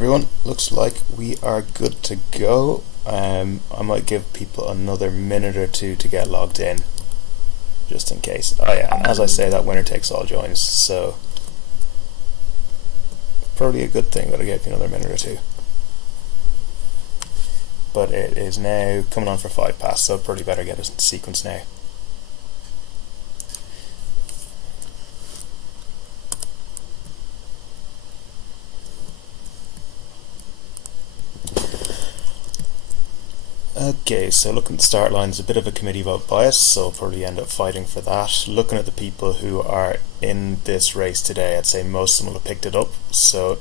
everyone, looks like we are good to go. I might give people another minute or two to get logged in, just in case. Oh yeah, and as I say, that winner takes all joins, so probably a good thing that I gave you another minute or two. But it is now coming on for 5 past, so I'd probably better get us in sequence now. Okay, so looking at the start line, there's a bit of a committee vote bias, so I'll probably end up fighting for that. Looking at the people who are in this race today, I'd say most of them will have picked it up, so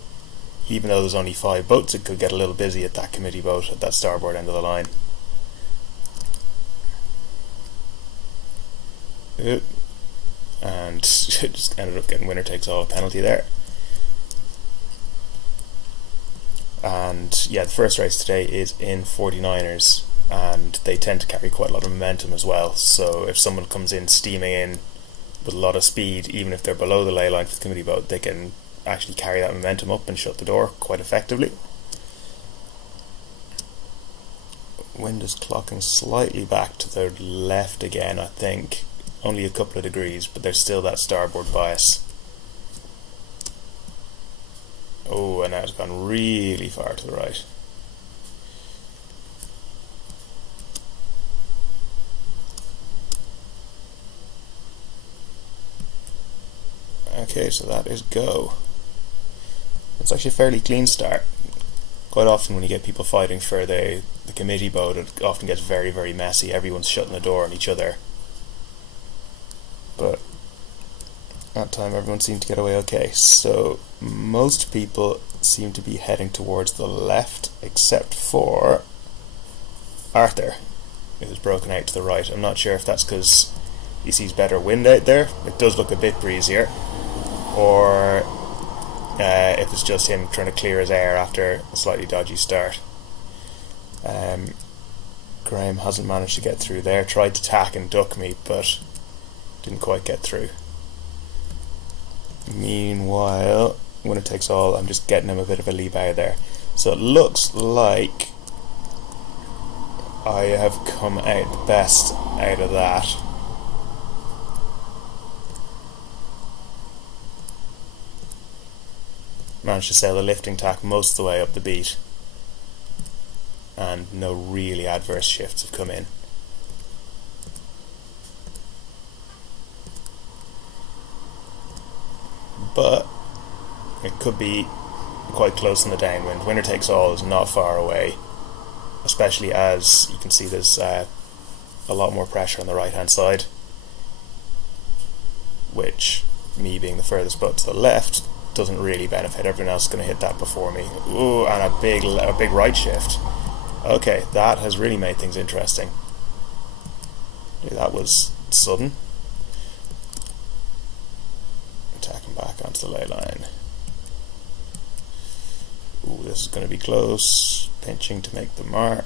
even though there's only 5 votes, it could get a little busy at that committee vote at that starboard end of the line. And just ended up getting winner takes all penalty there. And yeah, the first race today is in 49ers, and they tend to carry quite a lot of momentum as well, so if someone comes in steaming in with a lot of speed, even if they're below the ley line for the committee vote, they can actually carry that momentum up and shut the door quite effectively. Wind is clocking slightly back to the left again, I think, only a couple of degrees, but there's still that starboard bias. Oh, and now it's gone really far to the right. Okay, so that is go. It's actually a fairly clean start. Quite often when you get people fighting for the committee vote, it often gets very, very messy. Everyone's shutting the door on each other. But that time everyone seemed to get away okay. So most people seem to be heading towards the left, except for Arthur, who's broken out to the right. I'm not sure if that's because he sees better wind out there. It does look a bit breezier. Or if it's just him trying to clear his air after a slightly dodgy start. Graham hasn't managed to get through there. Tried to tack and duck me, but didn't quite get through. Meanwhile, winner takes all, I'm just getting him a bit of a lee bow there. So it looks like I have come out the best out of that. Managed to sail the lifting tack most of the way up the beat, and no really adverse shifts have come in. But it could be quite close in the downwind. Winner takes all is not far away, especially as you can see there's a lot more pressure on the right hand side, which, me being the furthest boat to the left, doesn't really benefit. Everyone else is going to hit that before me. Ooh, and a big right shift. Okay, that has really made things interesting. That was sudden. Attacking back onto the ley line. Ooh, this is going to be close. Pinching to make the mark.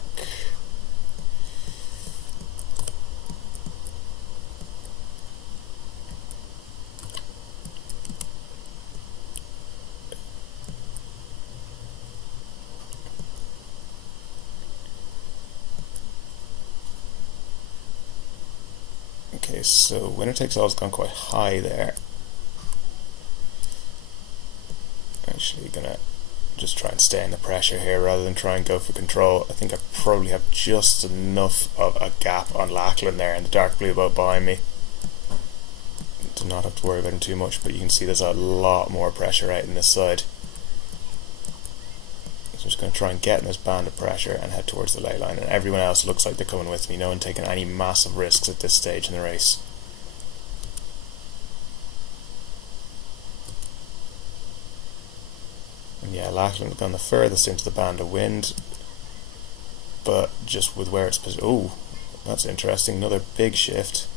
Okay, so winner takes all has gone quite high there. Actually gonna just try and stay in the pressure here rather than try and go for control. I think I probably have just enough of a gap on Lachlan there and the dark blue boat behind me to not have to worry about him too much, but you can see there's a lot more pressure out in this side. So I'm just going to try and get in this band of pressure and head towards the ley line, and everyone else looks like they're coming with me. No one taking any massive risks at this stage in the race. And yeah, Lachlan's gone the furthest into the band of wind, but just with where it's positioned. Oh, that's interesting. Another big shift.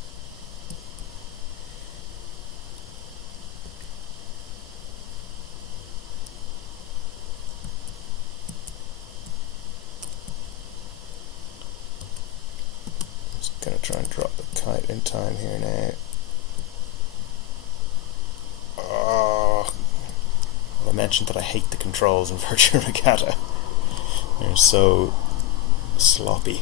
Gonna try and drop the kite in time here now. Oh, mentioned that I hate the controls in virtual regatta. They're so sloppy.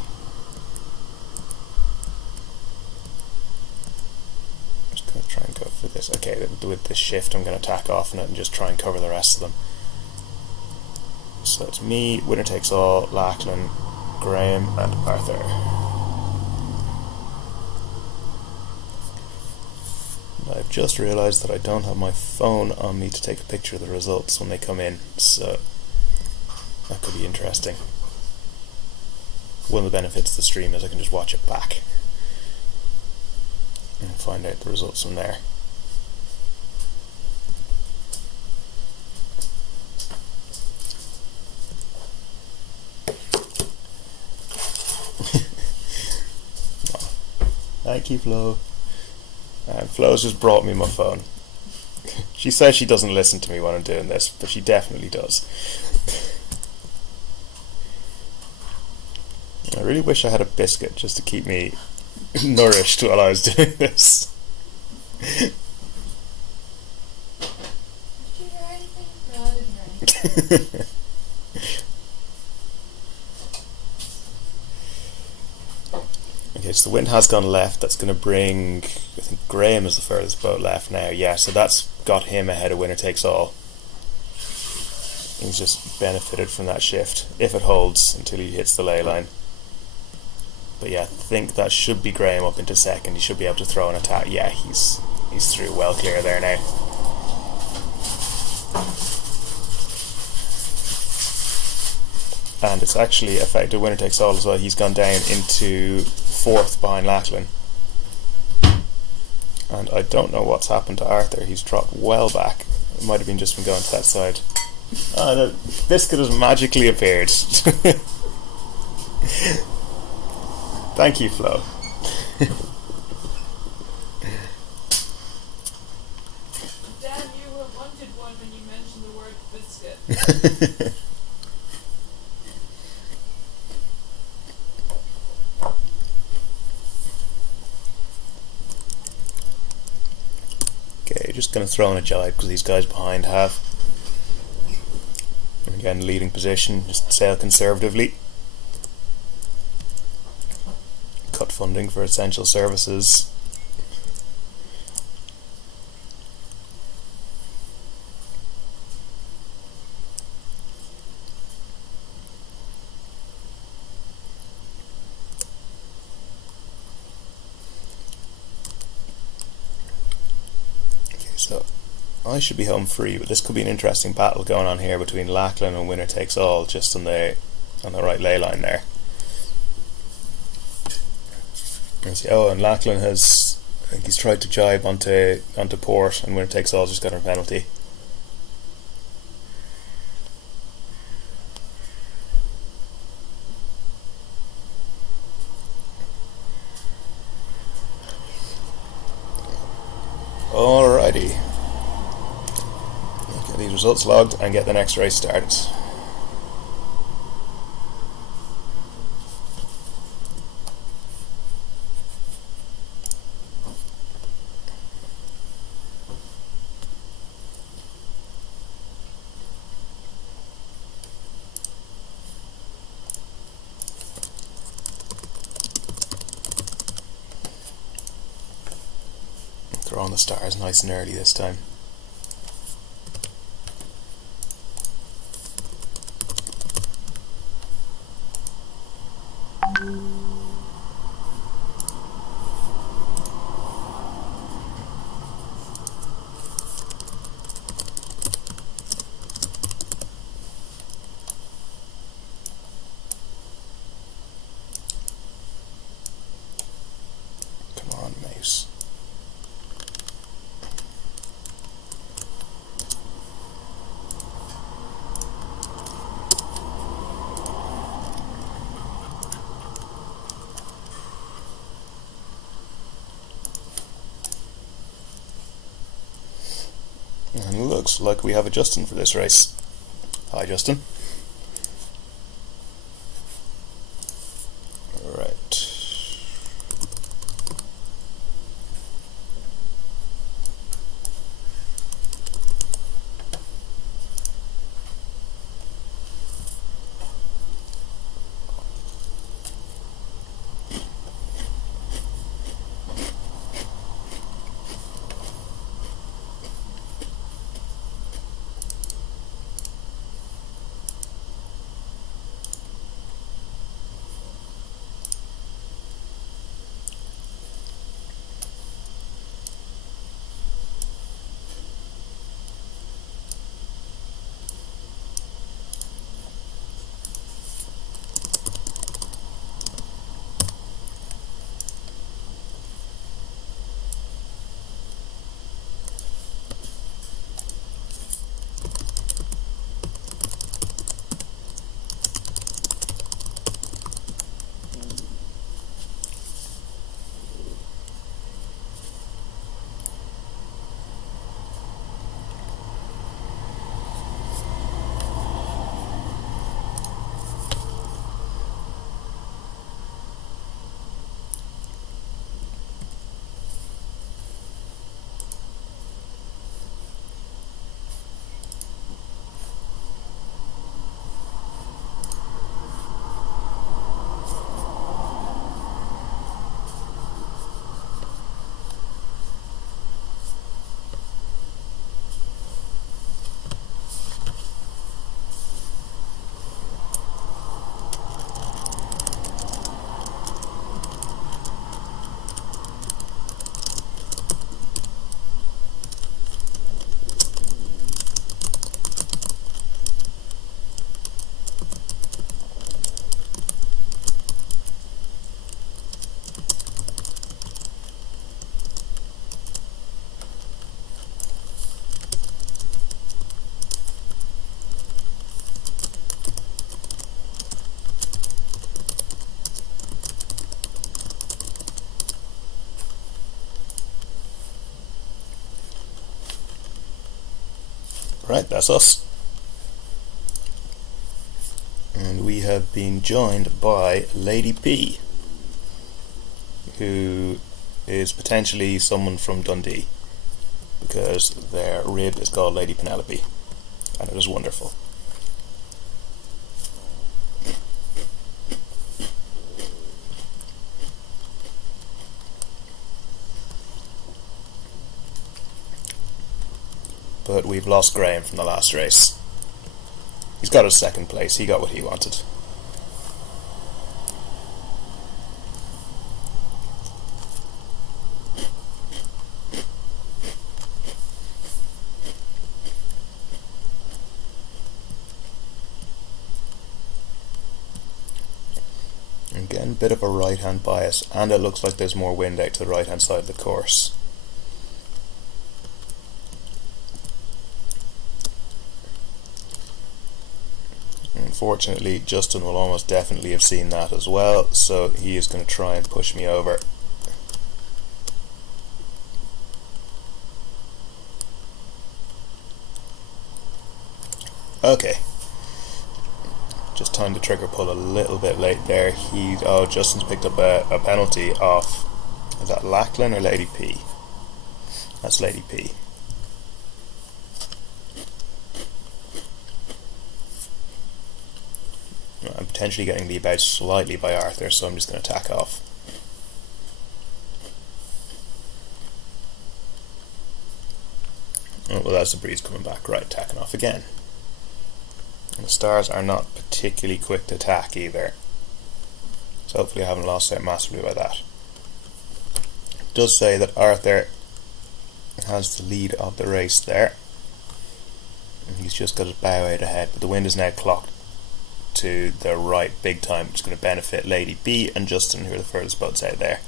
I'm just going to try and go for this. Okay, with this shift I'm going to tack off on it and just try and cover the rest of them. So it's me, winner takes all, Lachlan, Graham and Arthur. I've just realised that I don't have my phone on me to take a picture of the results when they come in, so that could be interesting. One of the benefits of the stream is I can just watch it back and find out the results from there. Thank you, Flo. And Flo's just brought me my phone. She says she doesn't listen to me when I'm doing this, but she definitely does. I really wish I had a biscuit just to keep me nourished while I was doing this. Did you hear anything? No, I didn't hear anything. Okay, so the wind has gone left. That's going to bring, I think Graham is the furthest boat left now. Yeah, so that's got him ahead of winner takes all. He's just benefited from that shift, if it holds until he hits the ley line. But yeah, I think that should be Graham up into second. He should be able to throw an attack. Yeah, he's through well clear there now. And it's actually affected winner takes all as well. He's gone down into fourth behind Lachlan. And I don't know what's happened to Arthur. He's dropped well back. It might have been just from going to that side. Oh, the biscuit has magically appeared. Thank you, Flo. Dad, you wanted one when you mentioned the word biscuit. Okay, just going to throw in a jibe because these guys behind have. And again, leading position, just sail conservatively. Cut funding for essential services. So I should be home free, but this could be an interesting battle going on here between Lachlan and winner takes all, just on the right ley line there. Oh, and Lachlan has, I think he's tried to jibe onto port, and winner takes all just got a penalty. Alrighty. Get these results logged and get the next race started. Throw on the stars nice and early this time. Come on, mouse. And it looks like we have a Justin for this race. Hi, Justin. Right. Right, that's us. And we have been joined by Lady P, who is potentially someone from Dundee, because their rib is called Lady Penelope, and it is wonderful. But we've lost Graham from the last race. He's got his second place, he got what he wanted. Again, bit of a right hand bias, and it looks like there's more wind out to the right hand side of the course. Unfortunately, Justin will almost definitely have seen that as well, so he is going to try and push me over. Okay. Just timed the trigger pull a little bit late there. Justin's picked up a penalty off, is that Lachlan or Lady P? That's Lady P. I'm potentially getting lead out slightly by Arthur, so I'm just going to tack off. Oh, well, that's the breeze coming back. Right, tacking off again. And the stars are not particularly quick to tack either, so hopefully I haven't lost out massively by that. It does say that Arthur has the lead of the race there, and he's just got his bow out ahead, but the wind is now clocked to the right big time, which is going to benefit Lady B and Justin, who are the furthest boats out there.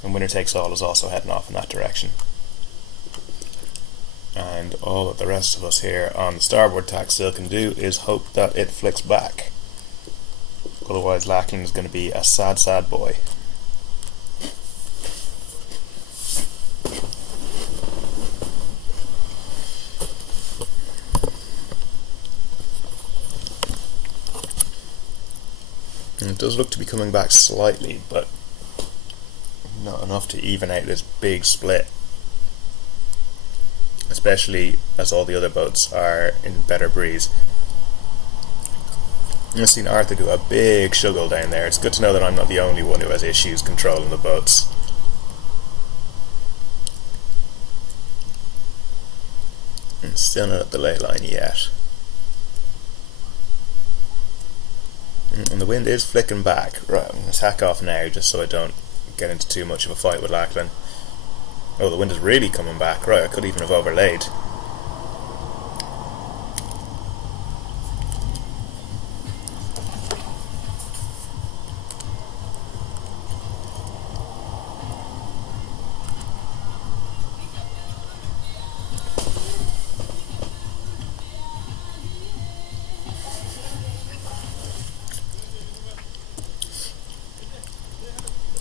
And winner takes all is also heading off in that direction. And all that the rest of us here on the starboard tack still can do is hope that it flicks back. Otherwise Lachlan is going to be a sad, sad boy. And it does look to be coming back slightly, but not enough to even out this big split, especially as all the other boats are in better breeze. I've seen Arthur do a big shuggle down there. It's good to know that I'm not the only one who has issues controlling the boats. And still not at the ley line yet. And the wind is flicking back. Right, I'm going to tack off now just so I don't get into too much of a fight with Lachlan. Oh, the wind is really coming back. Right, I could even have overlaid.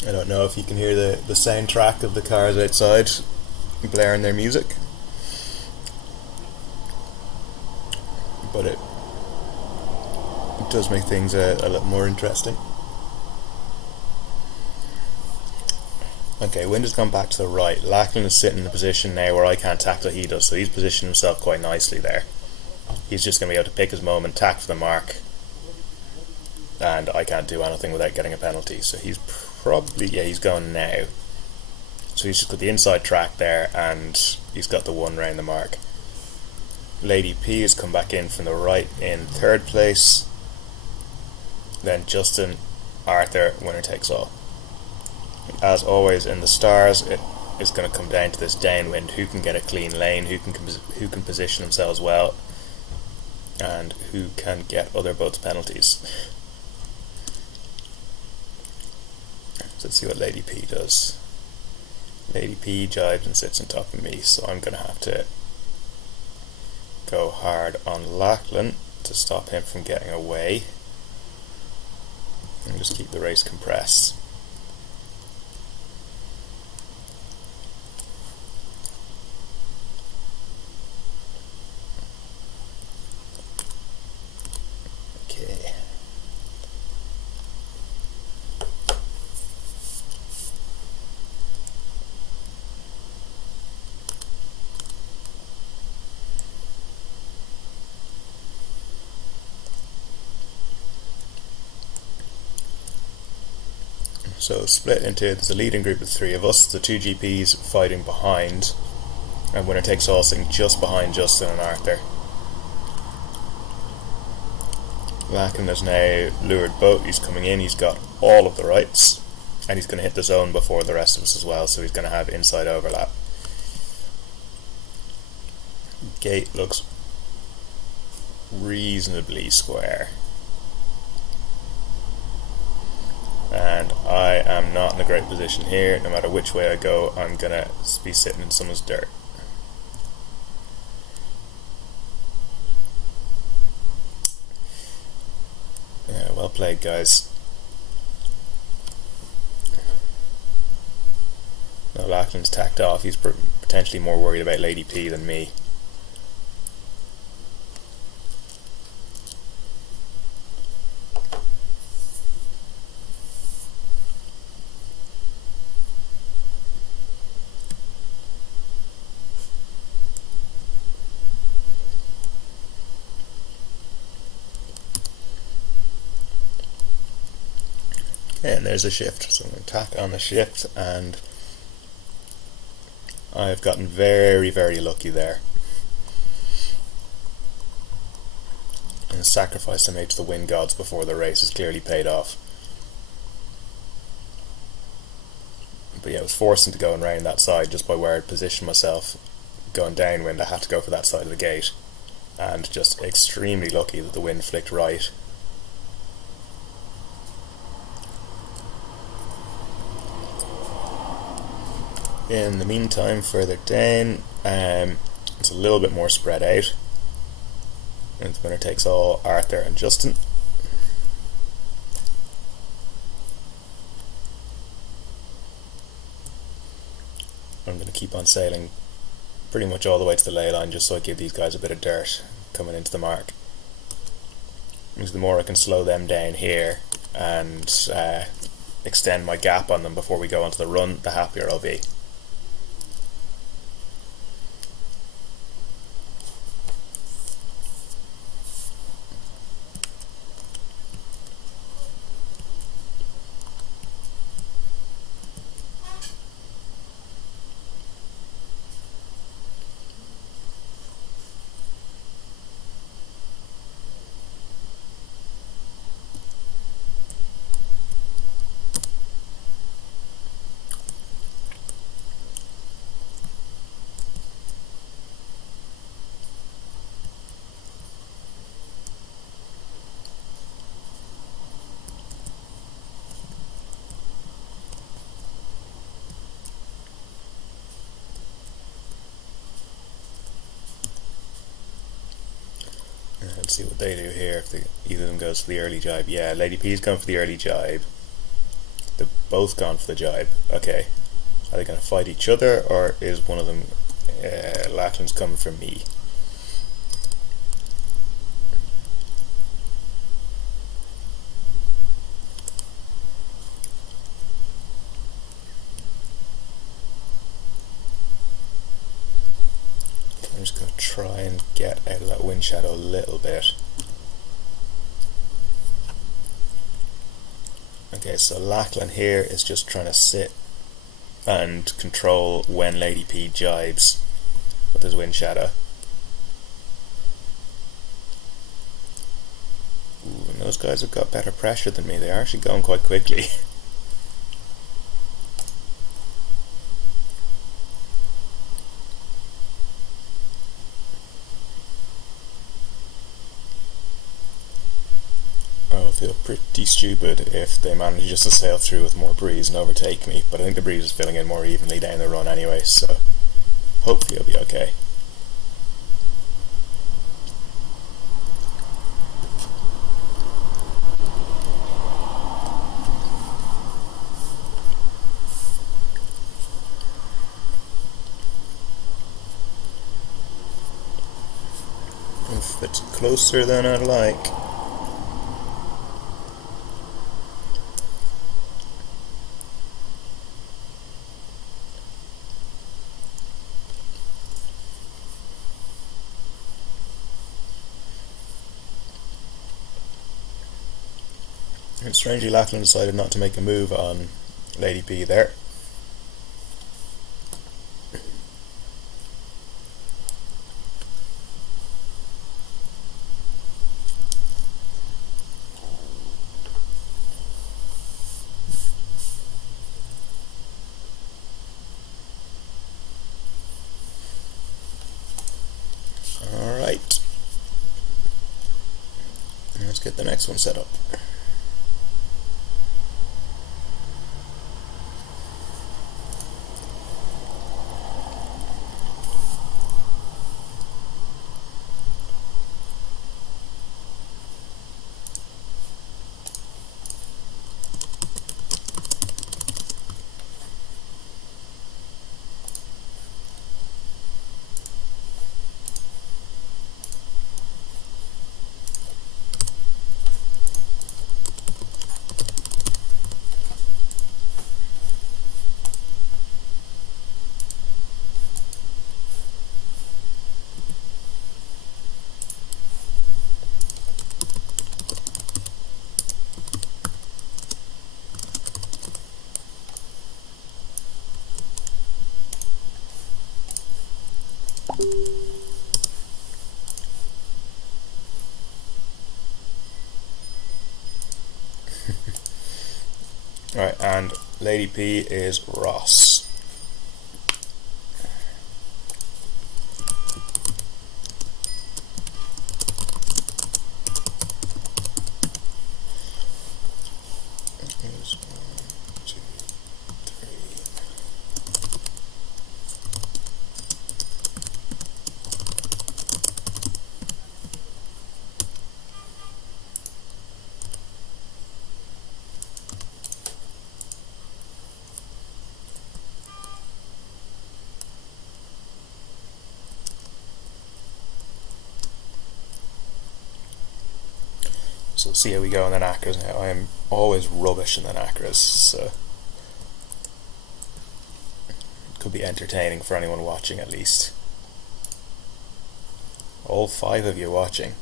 I don't know if you can hear the soundtrack of the cars outside blaring their music, but it does make things a little more interesting. Okay, wind has gone back to the right. Lachlan is sitting in a position now where I can't tack like he does, so he's positioned himself quite nicely there. He's just going to be able to pick his moment, tack for the mark, and I can't do anything without getting a penalty, so he's probably, yeah, he's going now. So he's just got the inside track there, and he's got the one round the mark. Lady P has come back in from the right in third place. Then Justin, Arthur, winner takes all. As always in the stars, it is going to come down to this downwind. Who can get a clean lane? Who can position themselves well? And who can get other boats' penalties? Let's see what Lady P does. Lady P jives and sits on top of me, so I'm going to have to go hard on Lachlan to stop him from getting away, and just keep the race compressed. So split into, there's a leading group of 3 of us, the 2 GPs fighting behind, and winner takes all sitting just behind Justin and Arthur. Lachlan has now lured boat, he's coming in, he's got all of the rights, and he's going to hit the zone before the rest of us as well, so he's going to have inside overlap. Gate looks reasonably square. And I am not in a great position here. No matter which way I go, I'm going to be sitting in someone's dirt. Yeah, well played, guys. Now Lachlan's tacked off. He's potentially more worried about Lady P than me. And there's a shift, so I'm going to tack on the shift, and I've gotten very, very lucky there. And the sacrifice I made to the wind gods before the race has clearly paid off. But yeah, I was forcing to go and round that side just by where I'd positioned myself. Going downwind, I had to go for that side of the gate, and just extremely lucky that the wind flicked right. In the meantime, further down, it's a little bit more spread out. And the winner takes all, Arthur and Justin. I'm going to keep on sailing pretty much all the way to the ley line just so I give these guys a bit of dirt coming into the mark. Because the more I can slow them down here and extend my gap on them before we go onto the run, the happier I'll be. Let's see what they do here, if either of them goes for the early jibe. Yeah, Lady P's gone for the early jibe. They've both gone for the jibe. Okay. Are they going to fight each other, or is one of them... Lachlan's coming for me. I'm just going to try and get out of that wind shadow a little bit. Okay, so Lachlan here is just trying to sit and control when Lady P jibes with his wind shadow. Ooh, and those guys have got better pressure than me. They're actually going quite quickly. I will feel pretty stupid if they manage just to sail through with more breeze and overtake me, but I think the breeze is filling in more evenly down the run anyway, so hopefully it'll be okay. Oof, it's closer than I'd like. And strangely, Lachlan decided not to make a move on Lady P there. Alright. Let's get the next one set up. Alright, and Lady P is Ross. Here's 1, 2, 3. So we'll see how we go in the knackers now. I am always rubbish in the knackers, so it could be entertaining for anyone watching at least. All 5 of you watching.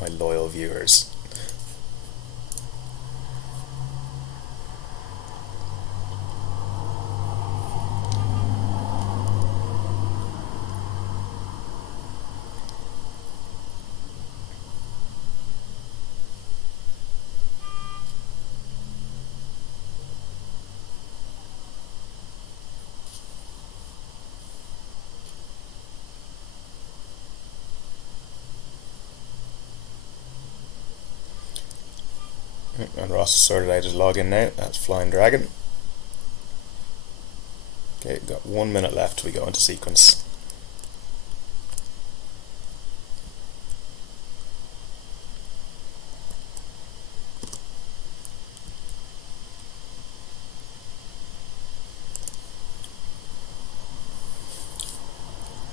My loyal viewers. And Ross has sorted out his login now. That's Flying Dragon. Okay, got 1 minute left till we go into sequence.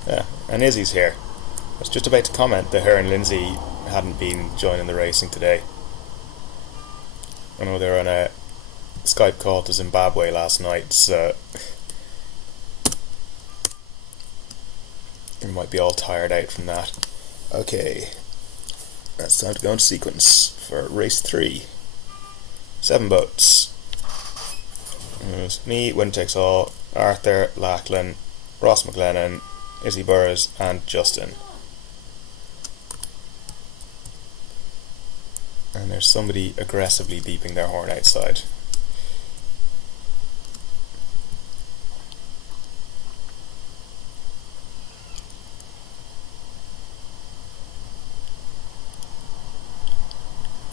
Yeah, and Izzy's here. I was just about to comment that her and Lindsay hadn't been joining the racing today. I know they were on a Skype call to Zimbabwe last night, so you might be all tired out from that. Okay, that's time to go into sequence for race 3. 7 boats. There's me, Win Takes All, Arthur, Lachlan, Ross McLennan, Izzy Burrs, and Justin. And there's somebody aggressively beeping their horn outside.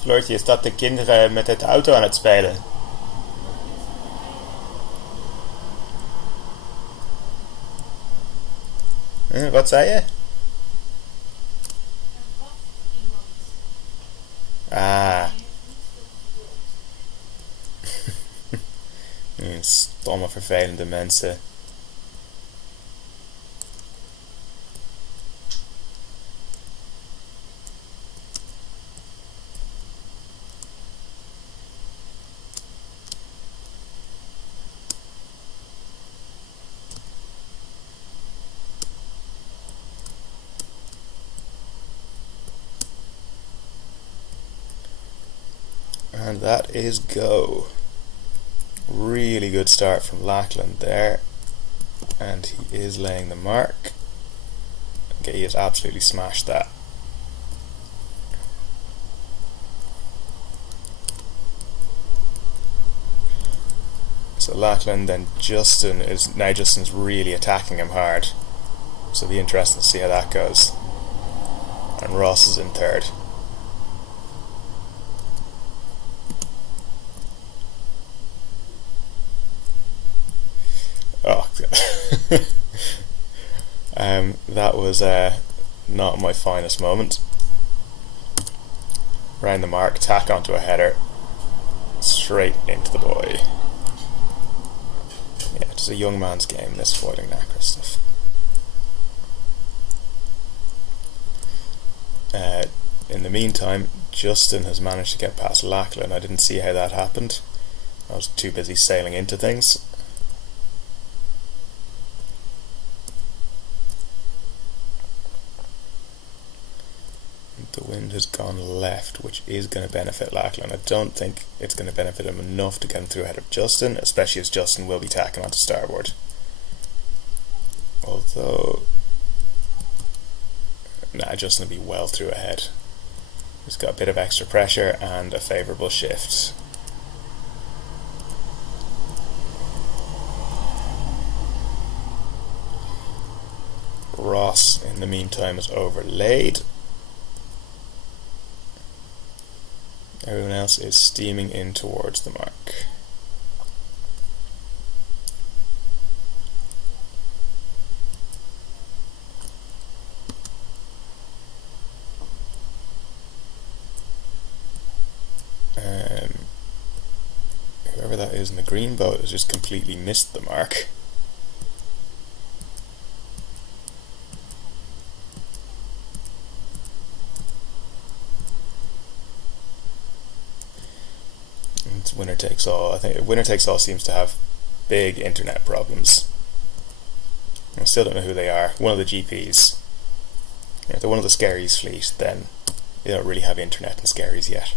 Floortje, is dat de kinderen met het auto aan het spelen? Wat zei je? Ah. Stomme, vervelende mensen. And that is go. Really good start from Lachlan there. And he is laying the mark. Okay, he has absolutely smashed that. So Lachlan, then Justin's really attacking him hard. So it'll be interesting to see how that goes. And Ross is in third. Oh, that was not my finest moment. Round the mark, tack onto a header, straight into the boy. Yeah, it's a young man's game, this foiling nacre stuff. In the meantime, Justin has managed to get past Lachlan. I didn't see how that happened. I was too busy sailing into things. The wind has gone left, which is going to benefit Lachlan. I don't think it's going to benefit him enough to get him through ahead of Justin, especially as Justin will be tacking onto starboard. Although, Justin will be well through ahead. He's got a bit of extra pressure and a favourable shift. Ross, in the meantime, is overlaid. Everyone else is steaming in towards the mark. Whoever that is in the green boat has just completely missed the mark. It's winner takes all. I think winner takes all seems to have big internet problems. I still don't know who they are. One of the GPs. If they're one of the Scaries fleet, then they don't really have internet in Scaries yet.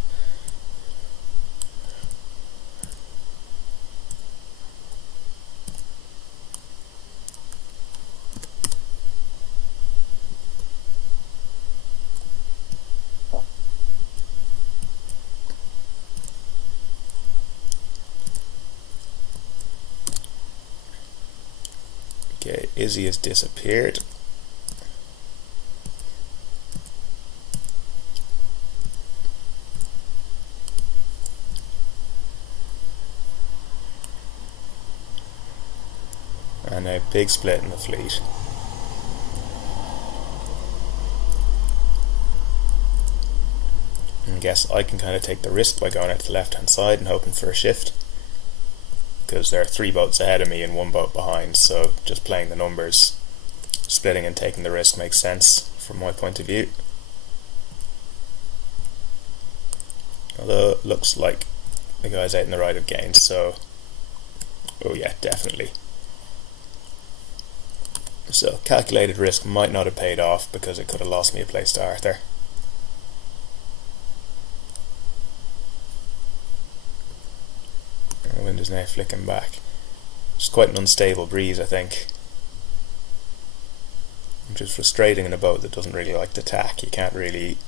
Okay, Izzy has disappeared. And a big split in the fleet. And I guess I can kind of take the risk by going out to the left hand side and hoping for a shift, because there are 3 boats ahead of me and 1 boat behind, so just playing the numbers, splitting and taking the risk makes sense from my point of view. Although it looks like the guys out in the right have gained, so oh yeah, definitely. So calculated risk might not have paid off because it could have lost me a place to Arthur. The wind is now flicking back. It's quite an unstable breeze, I think, which is frustrating in a boat that doesn't really like to tack. You can't really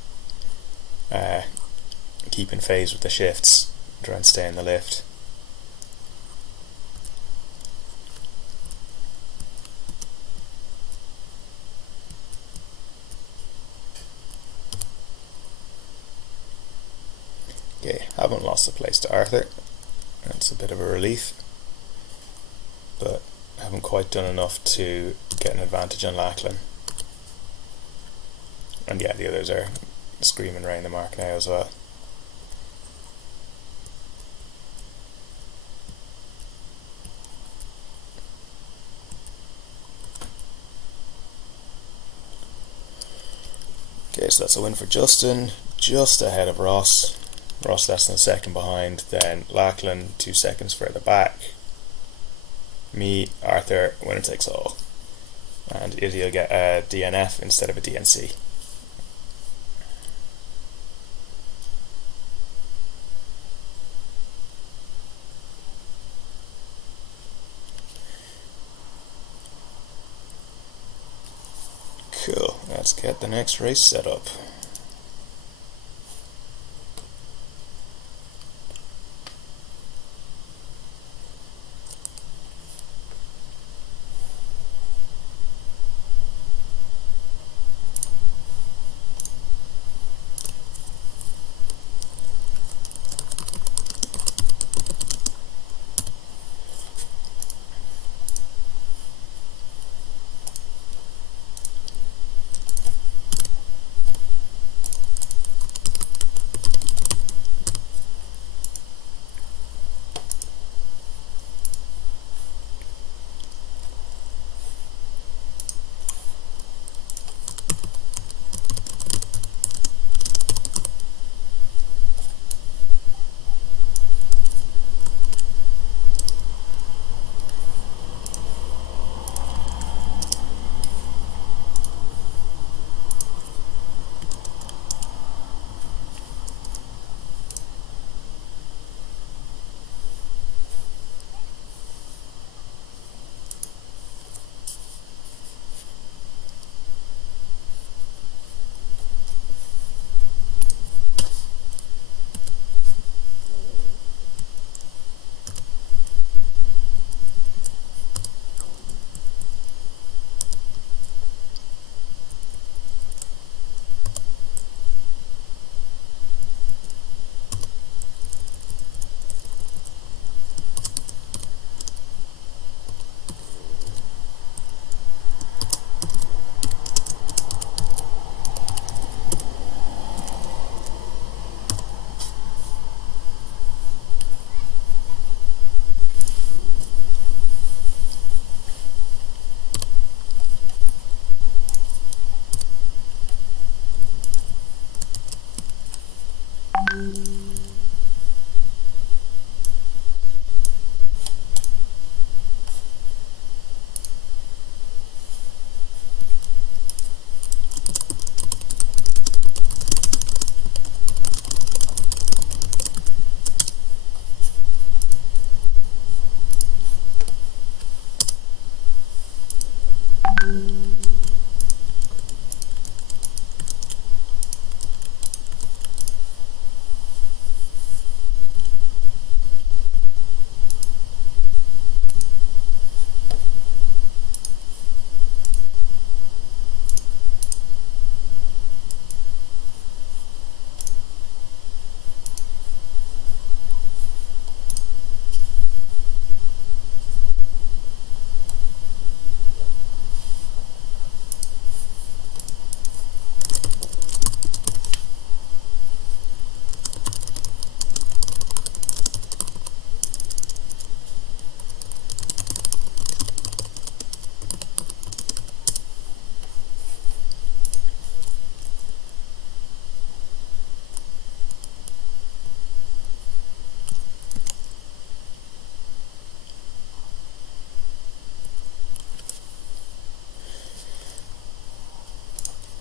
keep in phase with the shifts, try and stay in the lift. Okay, haven't lost the place to Arthur. That's a bit of a relief, but haven't quite done enough to get an advantage on Lachlan. And yeah, the others are screaming around the mark now as well. Okay, so that's a win for Justin, just ahead of Ross. Ross less than a second behind, then Lachlan 2 seconds further back. Me, Arthur, winner takes all. And Izzy will get a DNF instead of a DNC. Let's get the next race set up.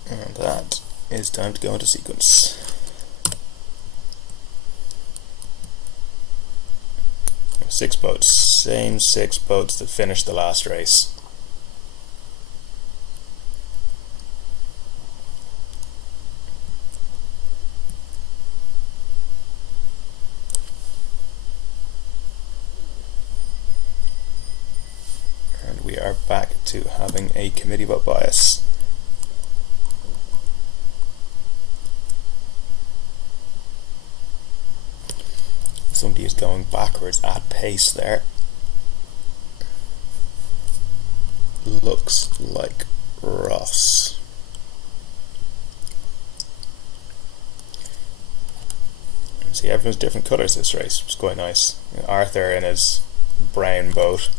And that is time to go into sequence. Six boats, same 6 boats that finished the last race. And we are back to having a committee boat bias. Somebody is going backwards at pace there. Looks like Ross. See, everyone's different colours this race, which is quite nice. Arthur in his brown boat.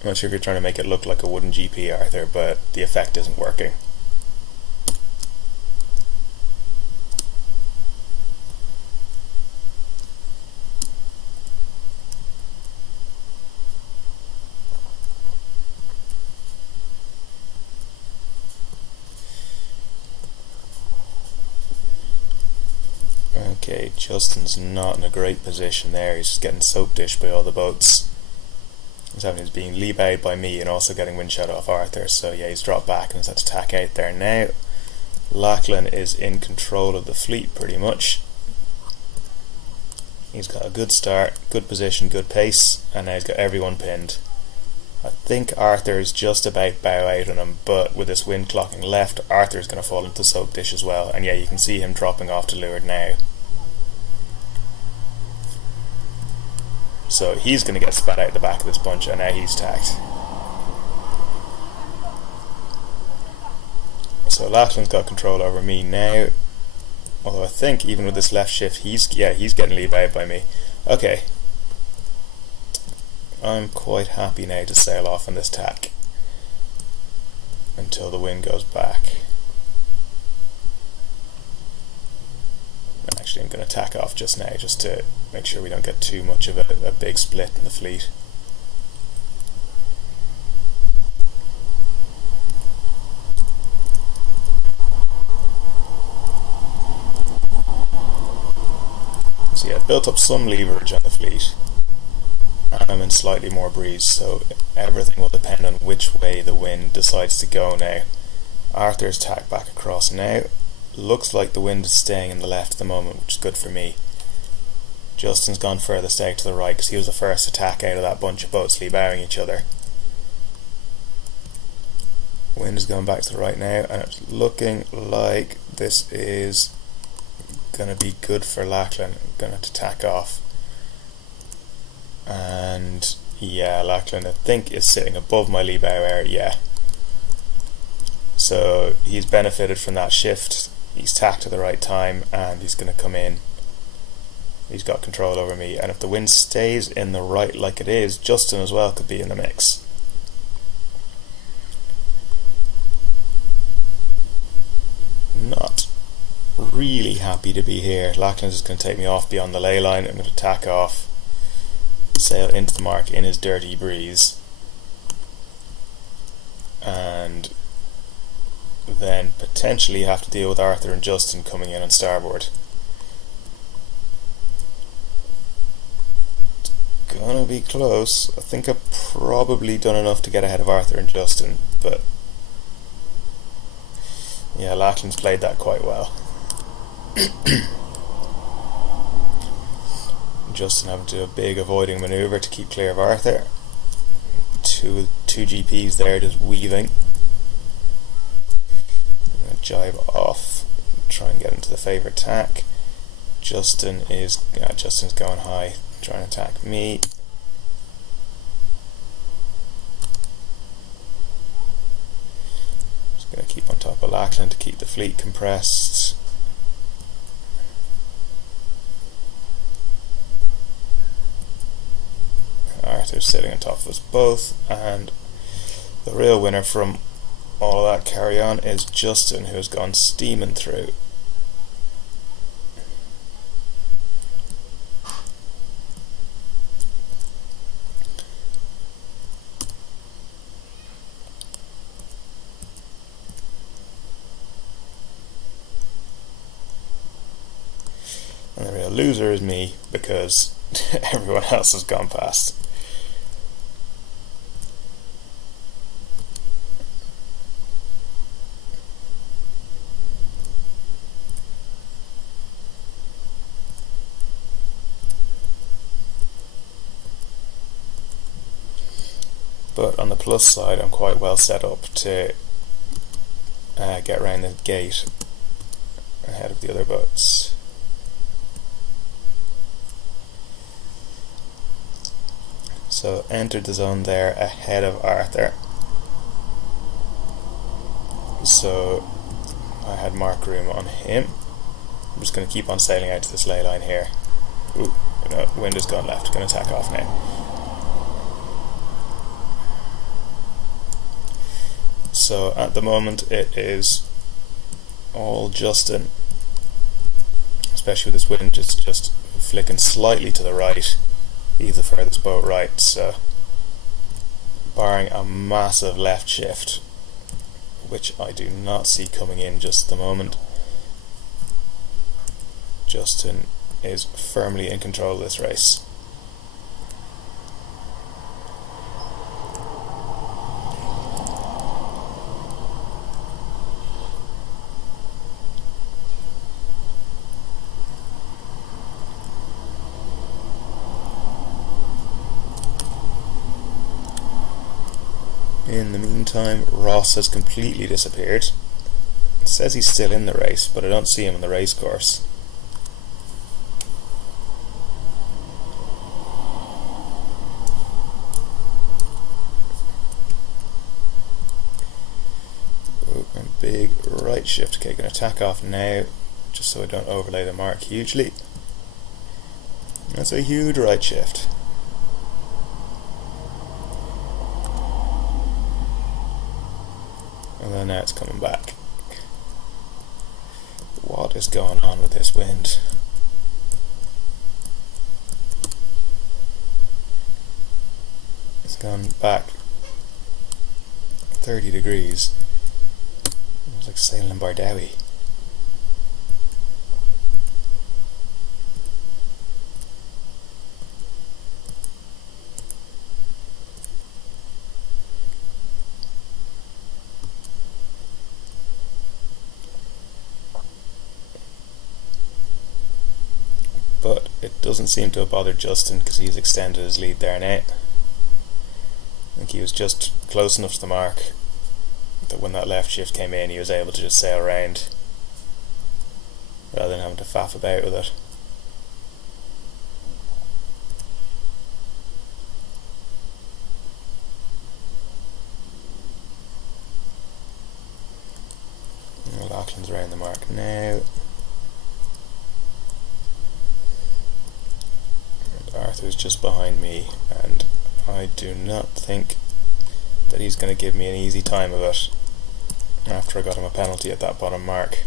I'm not sure if you're trying to make it look like a wooden GP, Arthur, but the effect isn't working. Okay, Justin's not in a great position there. He's just getting soap dished by all the boats. What's happening is being lee-bowed by me and also getting wind shot off Arthur, so yeah, he's dropped back and has had to tack out there now. Lachlan is in control of the fleet pretty much. He's got a good start, good position, good pace, and now he's got everyone pinned. I think Arthur's just about bow out on him, but with this wind clocking left, Arthur's going to fall into the soak dish as well, and yeah, you can see him dropping off to leeward now. So he's going to get spat out the back of this bunch, and now he's tacked. So Lachlan's got control over me now. Although I think even with this left shift, he's getting lead out by me. Okay. I'm quite happy now to sail off on this tack until the wind goes back. Actually, I'm going to tack off just now, just to make sure we don't get too much of a big split in the fleet. So yeah, I've built up some leverage on the fleet, and I'm in slightly more breeze, so everything will depend on which way the wind decides to go now. Arthur's tacked back across now. Looks like the wind is staying in the left at the moment, which is good for me. Justin's gone furthest out to the right because he was the first to tack out of that bunch of boats lee-bowing each other. Wind is going back to the right now, and it's looking like this is going to be good for Lachlan. I'm going to have to tack off. And yeah, Lachlan I think is sitting above my lee bow area, yeah. So he's benefited from that shift. He's tacked at the right time, and he's going to come in. He's got control over me, and if the wind stays in the right like it is, Justin as well could be in the mix. Not really happy to be here. Lachlan's just going to take me off beyond the ley line. I'm going to tack off, sail into the mark in his dirty breeze, and then potentially have to deal with Arthur and Justin coming in on starboard. It's gonna be close. I think I've probably done enough to get ahead of Arthur and Justin, but yeah, Lachlan's played that quite well. Justin having to do a big avoiding manoeuvre to keep clear of Arthur. Two GPs there just weaving. I'm going to jibe off, try and get into the favourite tack. Justin's going high, trying to attack me. Just going to keep on top of Lachlan to keep the fleet compressed. Arthur's sitting on top of us both, and the real winner from all of that carry on is Justin, who has gone steaming through. And the real loser is me, because everyone else has gone past. But on the plus side, I'm quite well set up to get around the gate ahead of the other boats. So entered the zone there ahead of Arthur. So I had mark room on him. I'm just going to keep on sailing out to this ley line here. Ooh, no, wind has gone left. Going to tack off now. So at the moment it is all Justin, especially with this wind just flicking slightly to the right. He's the furthest boat right, so barring a massive left shift, which I do not see coming in just at the moment, Justin is firmly in control of this race. In the meantime, Ross has completely disappeared. It says he's still in the race, but I don't see him on the race course. And big right shift. Okay, gonna tack off now, just so I don't overlay the mark hugely. That's a huge right shift. And then now it's coming back. What is going on with this wind? It's gone back 30 degrees. It was like sailing in Bardawi. But it doesn't seem to have bothered Justin because he's extended his lead there now. I think he was just close enough to the mark that when that left shift came in, he was able to just sail around rather than having to faff about with it. Lachlan's around the mark now. And Arthur's just behind me, and I do not think that he's going to give me an easy time of it after I got him a penalty at that bottom mark.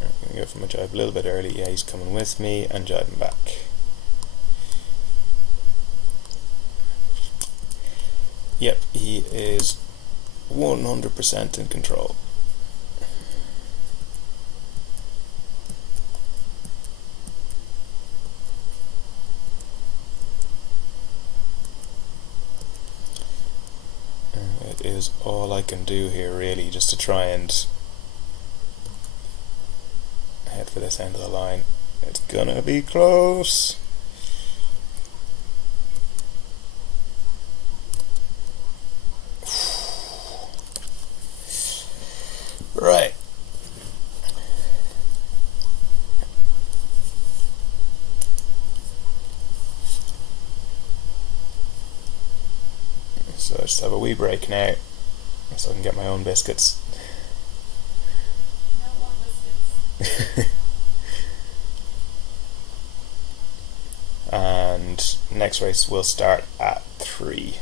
I'm going to go for my jibe a little bit early. Yeah, he's coming with me and jibing back. Yep, he is 100% in control. It is all I can do here really, just to try and head for this end of the line. It's gonna be close. Right. So I just have a wee break now, so I can get my own biscuits. No more biscuits. And next race will start at 3.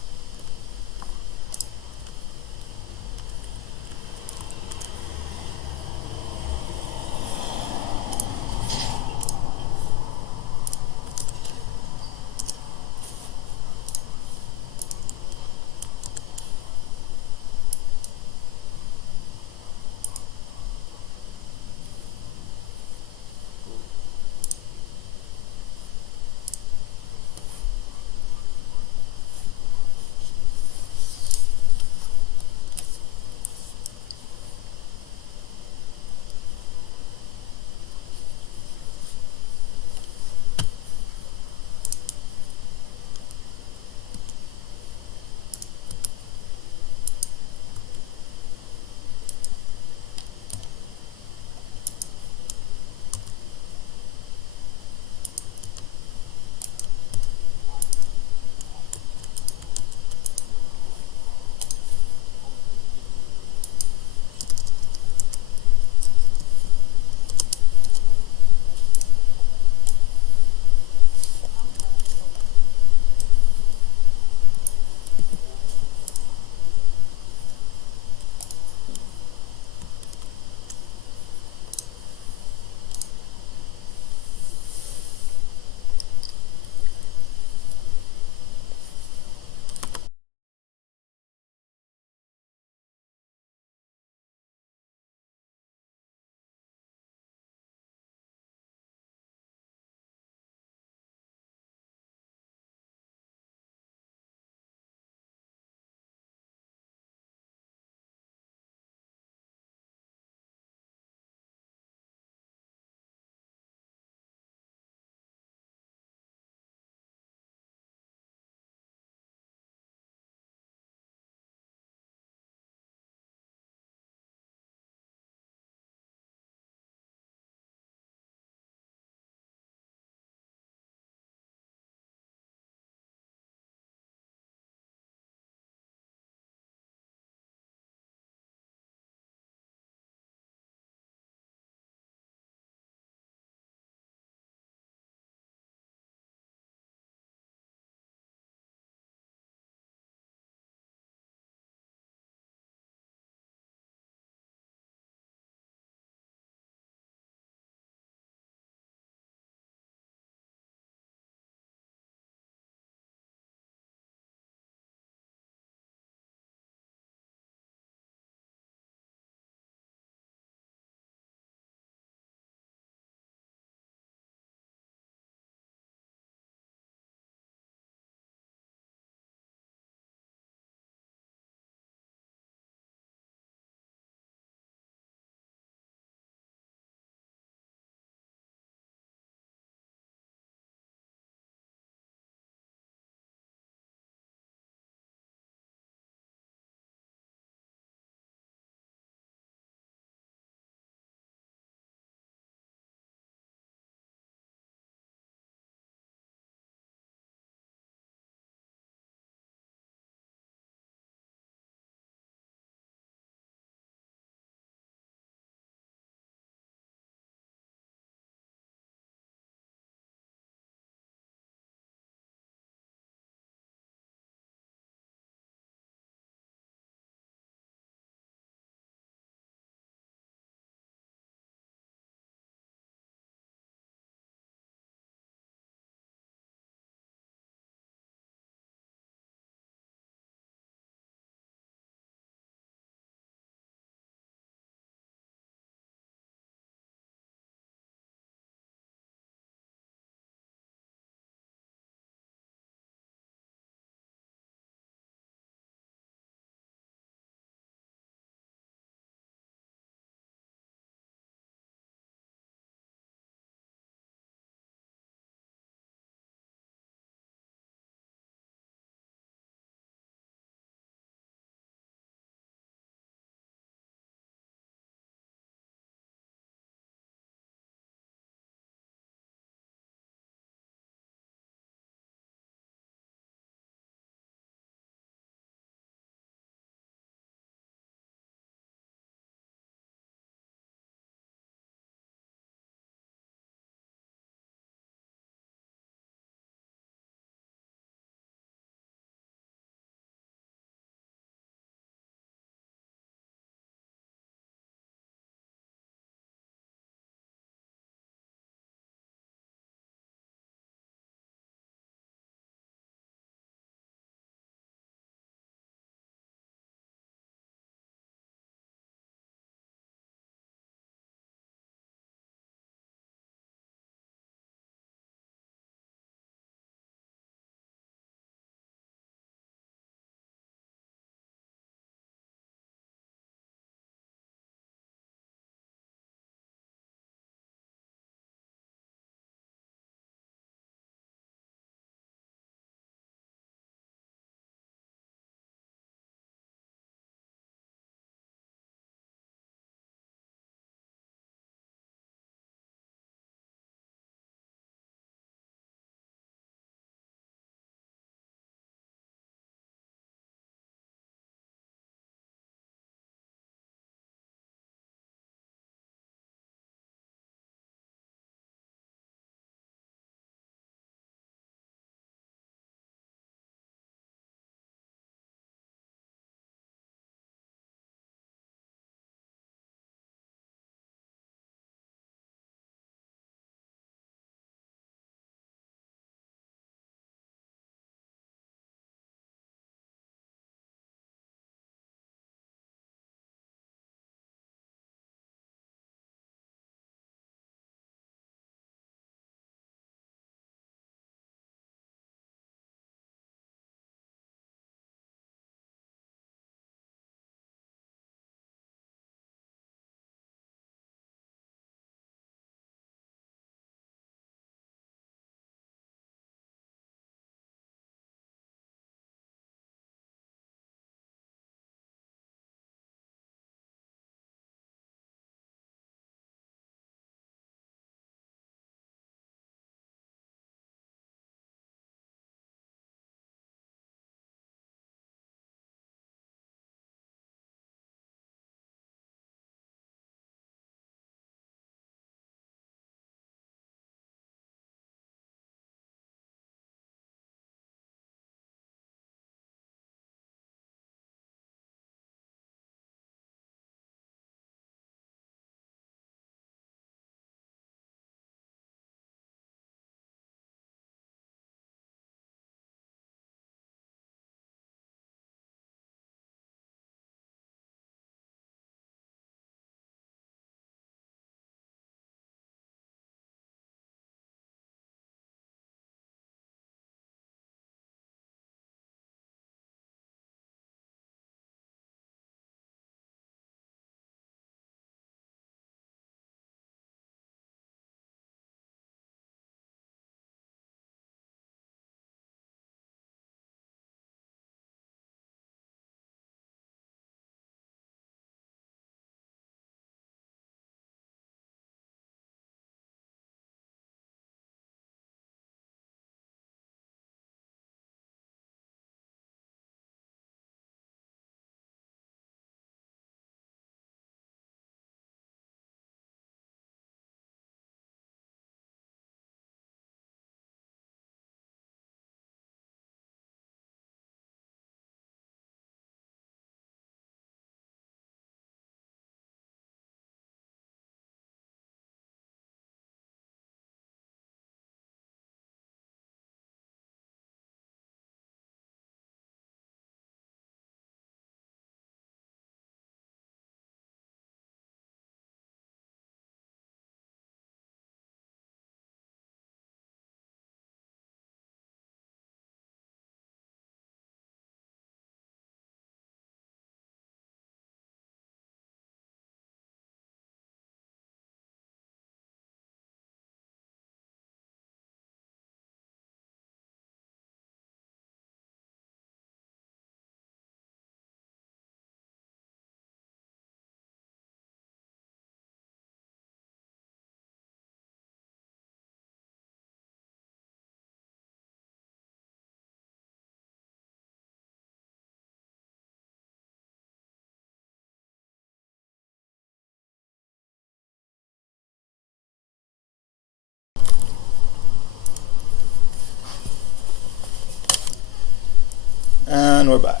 And we're back.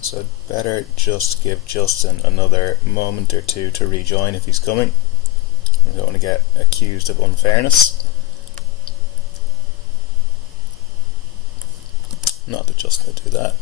So I'd better just give Justin another moment or two to rejoin if he's coming. I don't want to get accused of unfairness. Not that Justin would do that.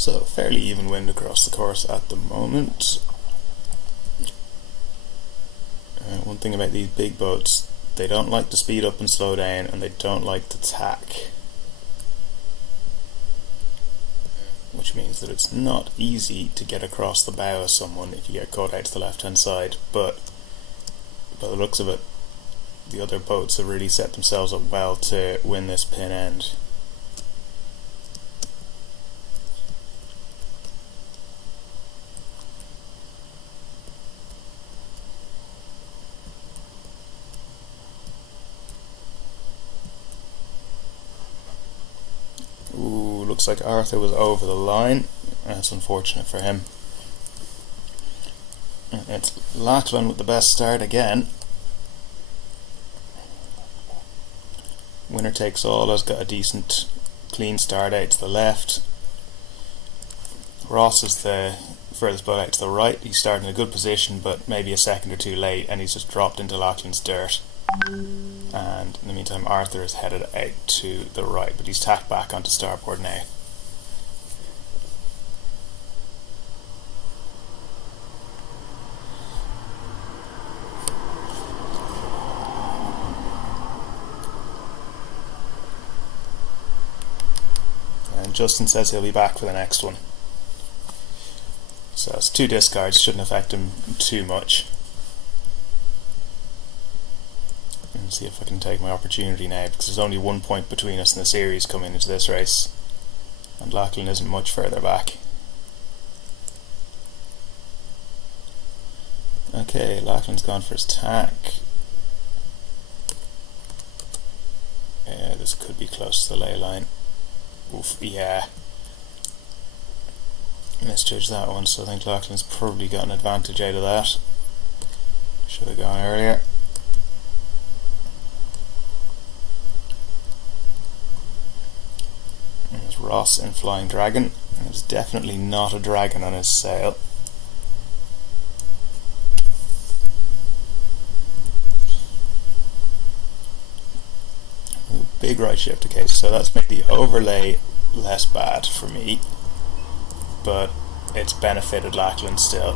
So fairly even wind across the course at the moment. One thing about these big boats, they don't like to speed up and slow down, and they don't like to tack. Which means that it's not easy to get across the bow of someone if you get caught out to the left hand side, but by the looks of it, the other boats have really set themselves up well to win this pin end. Ooh, looks like Arthur was over the line. That's unfortunate for him. It's Lachlan with the best start again. Winner takes all has got a decent clean start out to the left. Ross is the furthest boat out to the right. He's starting in a good position, but maybe a second or two late, and he's just dropped into Lachlan's dirt. And in the meantime, Arthur is headed out to the right, but he's tacked back onto starboard now. And Justin says he'll be back for the next one. So it's 2 discards, shouldn't affect him too much. And see if I can take my opportunity now, because there's only 1 point between us in the series coming into this race, and Lachlan isn't much further back. Okay, Lachlan's gone for his tack. Yeah, this could be close to the ley line. Oof, yeah. Misjudged that one, so I think Lachlan's probably got an advantage out of that. Should have gone earlier. And there's Ross in Flying Dragon. There's definitely not a dragon on his sail. Ooh, big right shift. Okay, so that's made the overlay less bad for me, but it's benefited Lachlan still.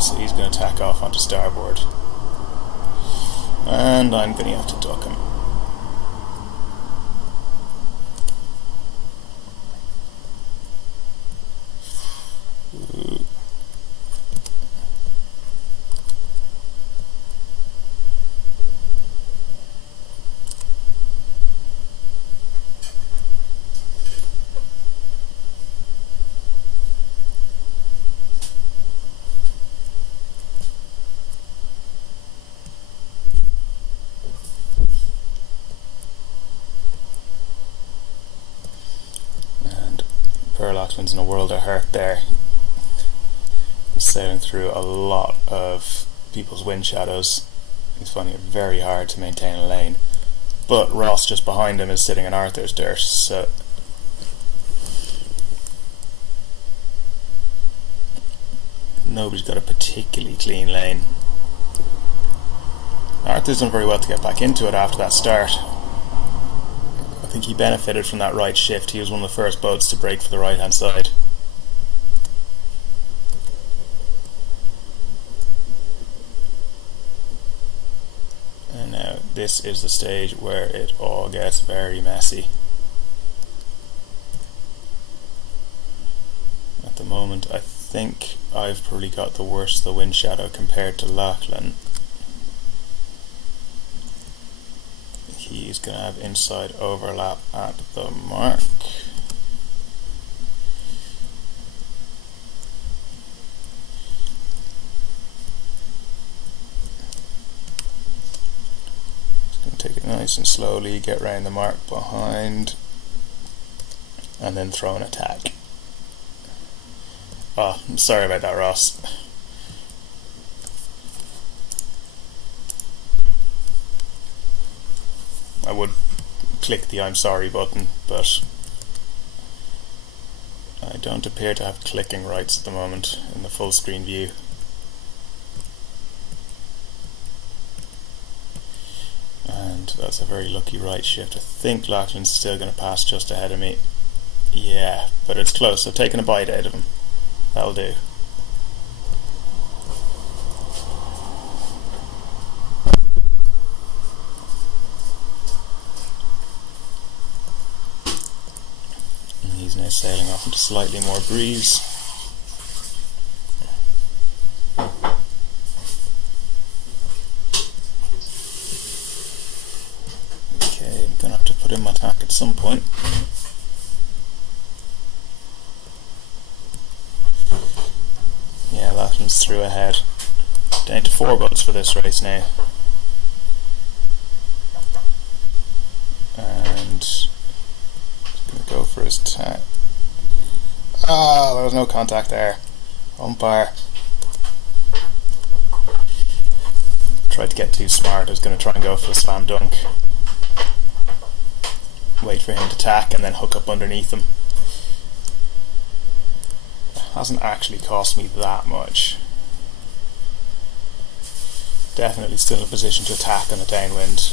So he's going to tack off onto starboard, and I'm going to have to duck him. Ooh. Lachlan's in a world of hurt there. He's sailing through a lot of people's wind shadows. He's finding it very hard to maintain a lane. But Ross just behind him is sitting in Arthur's dirt, so nobody's got a particularly clean lane. Arthur's done very well to get back into it after that start. I think he benefited from that right shift. He was one of the first boats to break for the right hand side. And now this is the stage where it all gets very messy. At the moment I think I've probably got the worst of the wind shadow compared to Lachlan. He's going to have inside overlap at the mark. Just going to take it nice and slowly, get round the mark behind, and then throw an attack. Oh, I'm sorry about that, Ross. I would click the I'm sorry button, but I don't appear to have clicking rights at the moment in the full screen view. And that's a very lucky right shift. I think Lachlan's still going to pass just ahead of me. Yeah, but it's close, so taking a bite out of him. That'll do. He's now sailing off into slightly more breeze. Okay, I'm going to have to put in my tack at some point. Yeah, Lachlan's through ahead. Down to 4 boats for this race now. And go for his tack. Ah, there was no contact there. Umpire. Tried to get too smart. I was going to try and go for a slam dunk. Wait for him to tack and then hook up underneath him. It hasn't actually cost me that much. Definitely still in a position to attack on a downwind.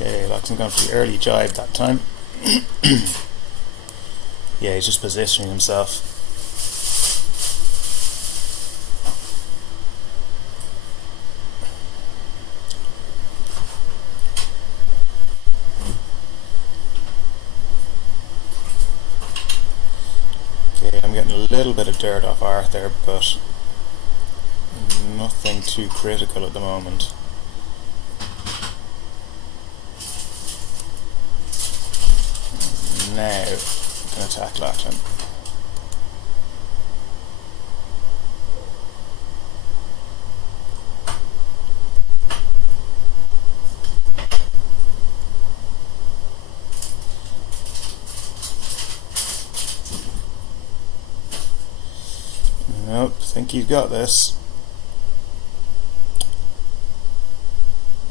Okay, Lachlan going for the early jibe that time. Yeah, he's just positioning himself. Okay, I'm getting a little bit of dirt off Arthur, but nothing too critical at the moment. Now, I'm going to attack Lachlan. Nope, think you've got this.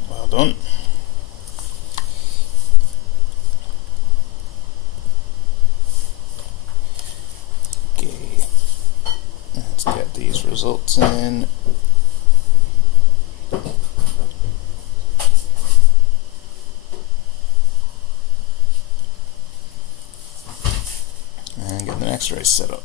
Well done. Okay, let's get these results in. And get the next race set up.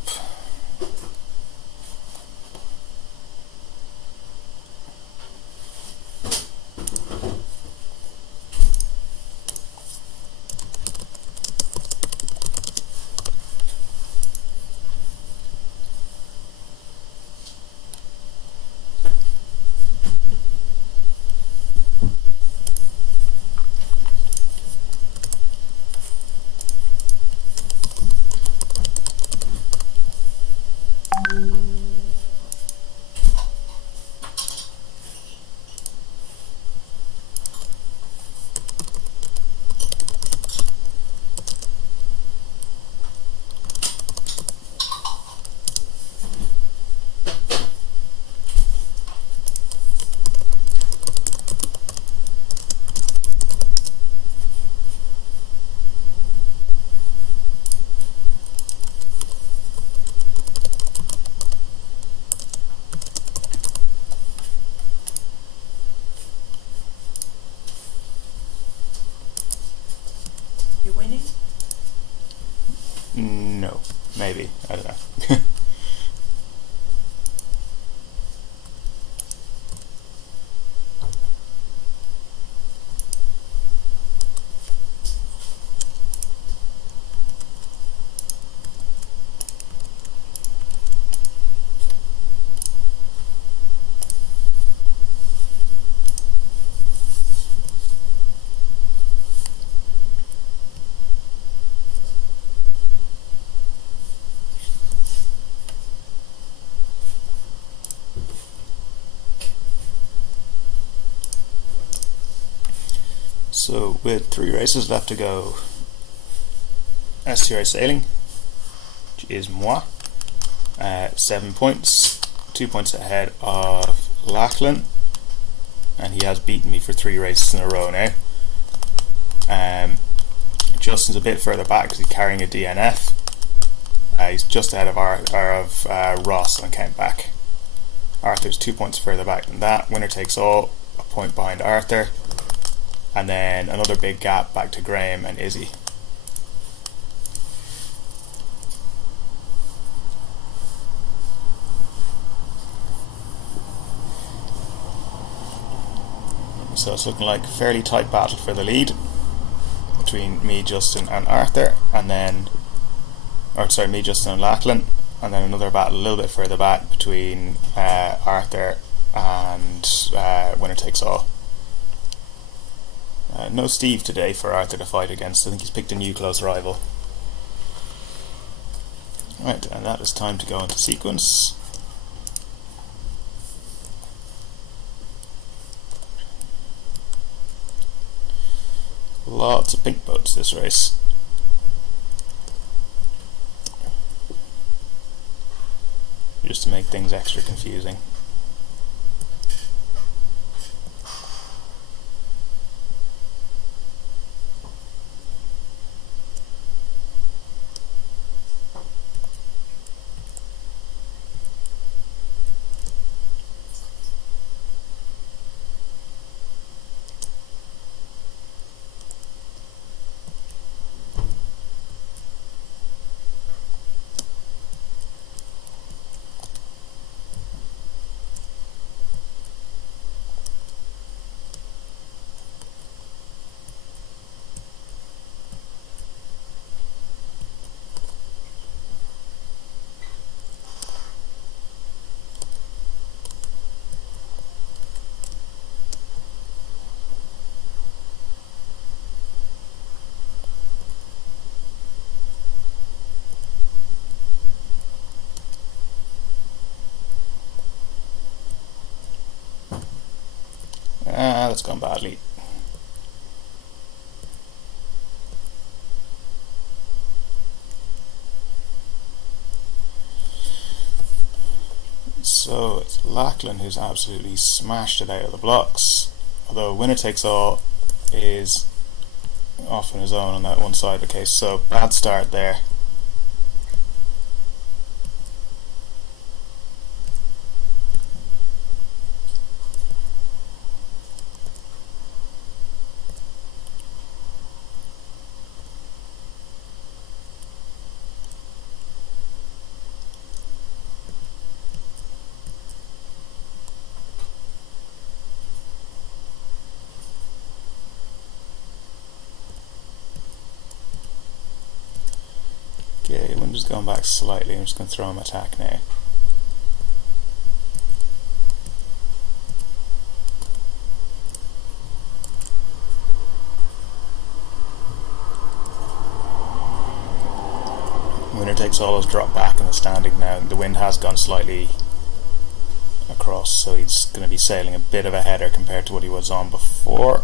winning? No, maybe, I don't know. So with 3 races left to go, STI Sailing, which is moi, 7 points, 2 points ahead of Lachlan, and he has beaten me for 3 races in a row now. Justin's a bit further back because he's carrying a DNF. He's just ahead of Ross on count back. Arthur's 2 points further back than that. Winner takes all, a point behind Arthur. And then another big gap back to Graham and Izzy. So it's looking like a fairly tight battle for the lead between me, Justin and Arthur, and then, me, Justin and Lachlan, and then another battle a little bit further back between Arthur and Winner Takes All. No Steve today for Arthur to fight against. I think he's picked a new close rival. Right, and that is time to go into sequence. Lots of pink boats this race. Just to make things extra confusing. That's gone badly. So it's Lachlan who's absolutely smashed it out of the blocks. Although Winner Takes All is off on his own on that one side. Okay, so bad start there. Okay, window's going back slightly. I'm just going to throw him attack now. Winner Takes All has dropped back in the standing now. The wind has gone slightly across, so he's going to be sailing a bit of a header compared to what he was on before.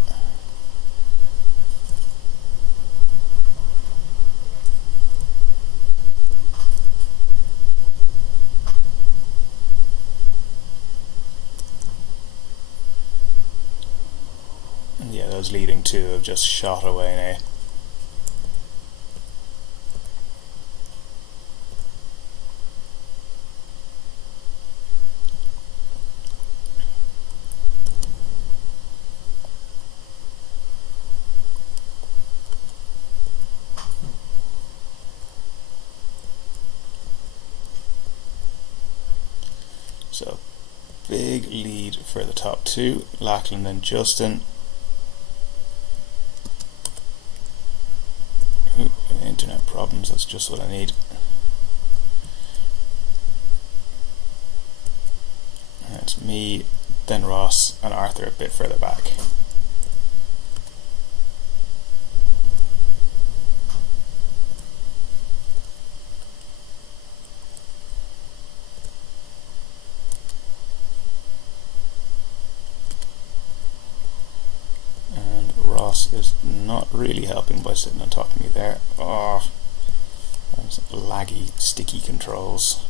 Yeah, those leading two have just shot away now. So big lead for the top two, Lachlan and Justin. Ooh, internet problems, that's just what I need. That's me, then Ross and Arthur a bit further back. And Ross is not really helping by sitting on top of me there. Oh, those laggy, sticky controls.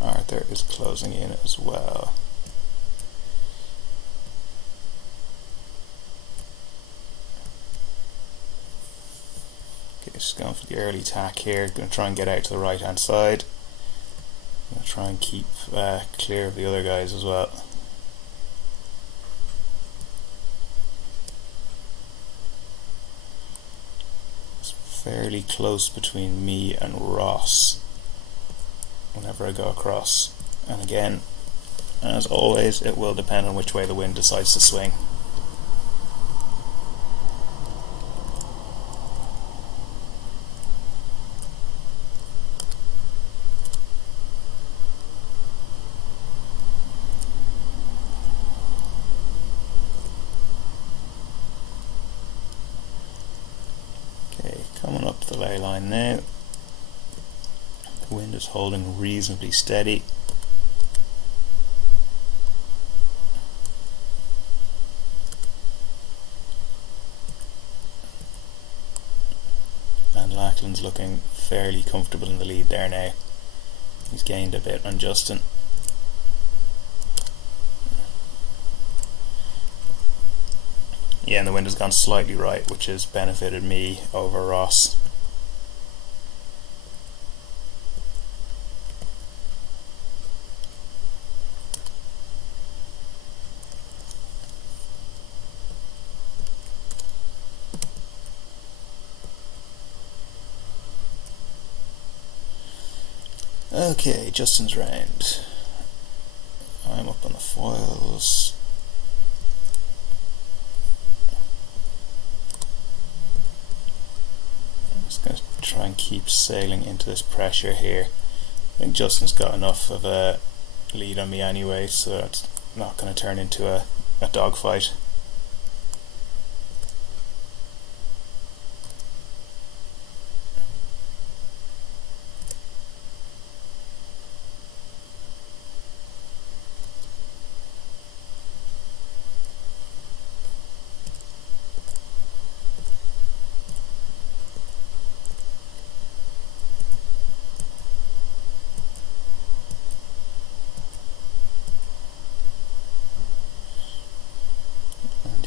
Arthur is closing in as well. Okay, just going for the early tack here. Going to try and get out to the right hand side. Going to try and keep clear of the other guys as well. It's fairly close between me and Ross whenever I go across, and again, as always, it will depend on which way the wind decides to swing. Okay, coming up to the ley line now. The wind is holding reasonably steady. And Lachlan's looking fairly comfortable in the lead there now. He's gained a bit on Justin. Yeah, and the wind has gone slightly right, which has benefited me over Ross. Okay, Justin's round. I'm up on the foils. I'm just going to try and keep sailing into this pressure here. I think Justin's got enough of a lead on me anyway, so it's not going to turn into a dogfight.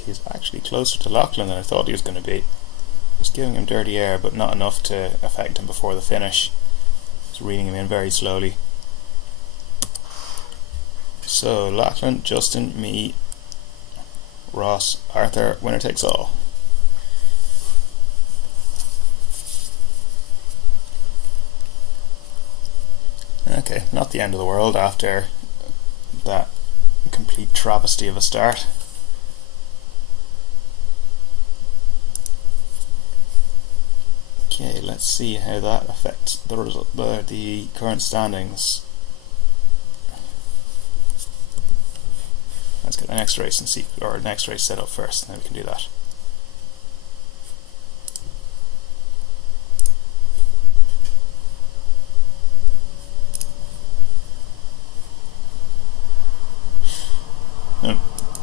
He's actually closer to Lachlan than I thought he was going to be. I was giving him dirty air, but not enough to affect him before the finish. I was reading him in very slowly. So Lachlan, Justin, me, Ross, Arthur, winner takes all. Okay, not the end of the world after that complete travesty of a start. Okay, let's see how that affects the result, the current standings. Let's get the next race and see, or next race set up first, and then we can do that.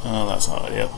Oh, that's not ideal.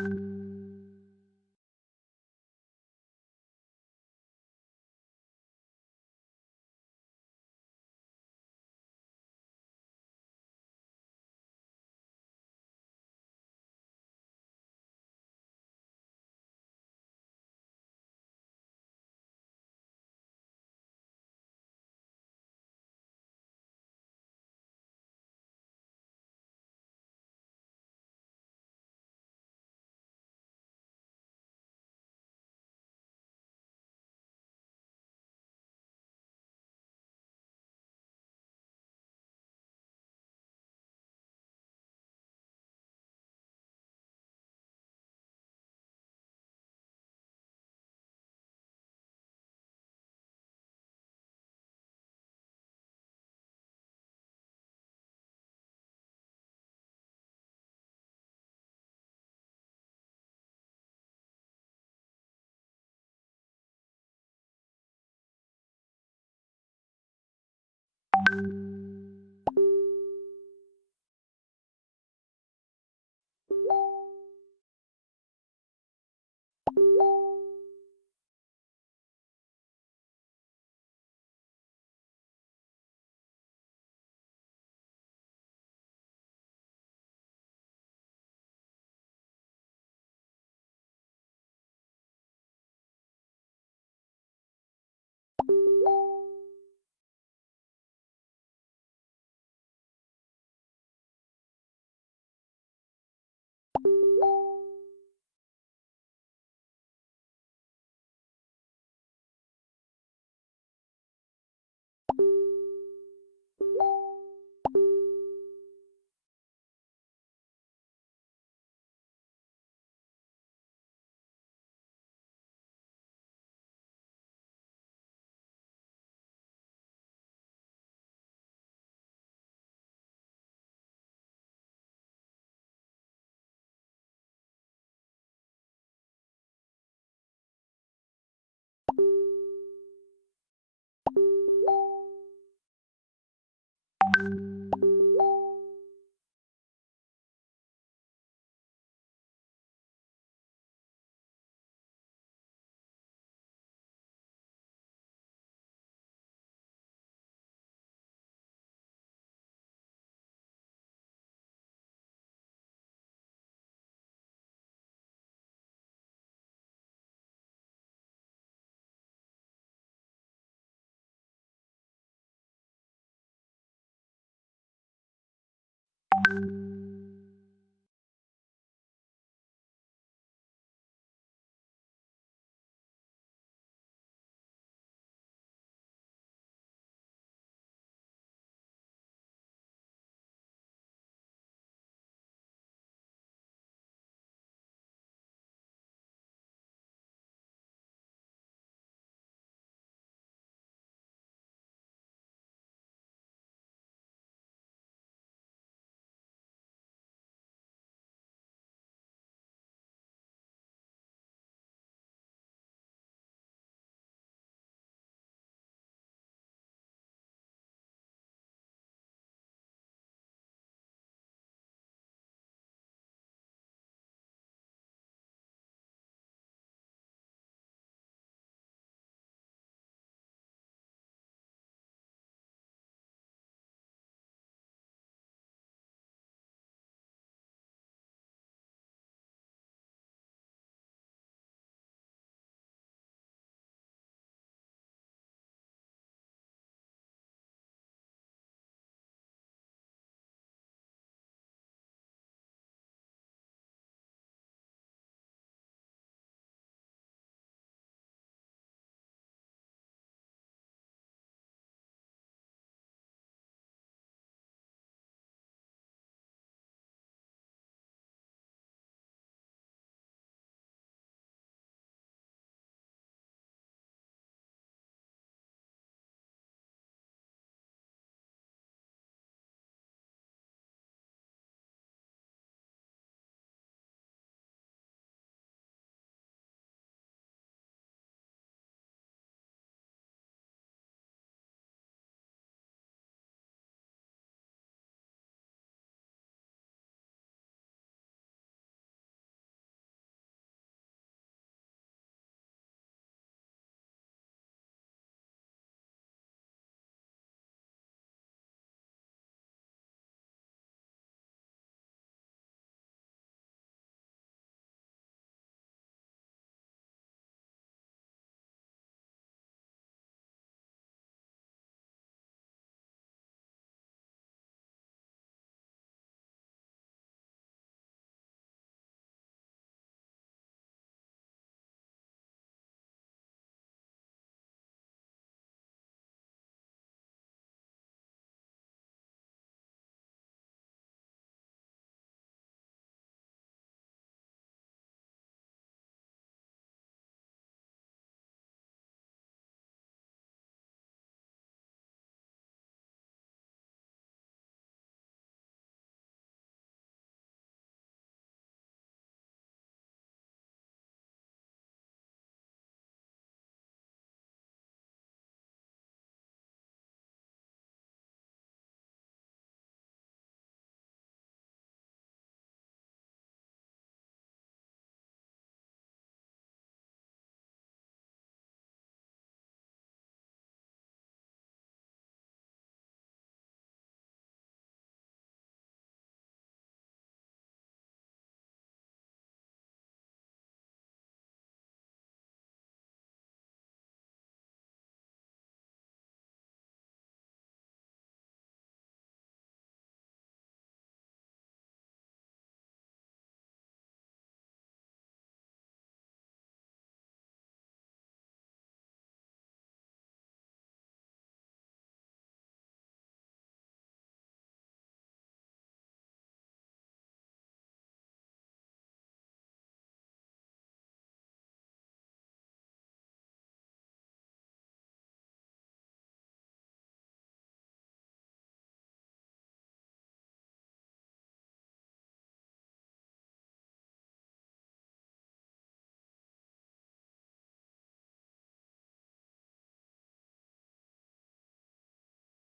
you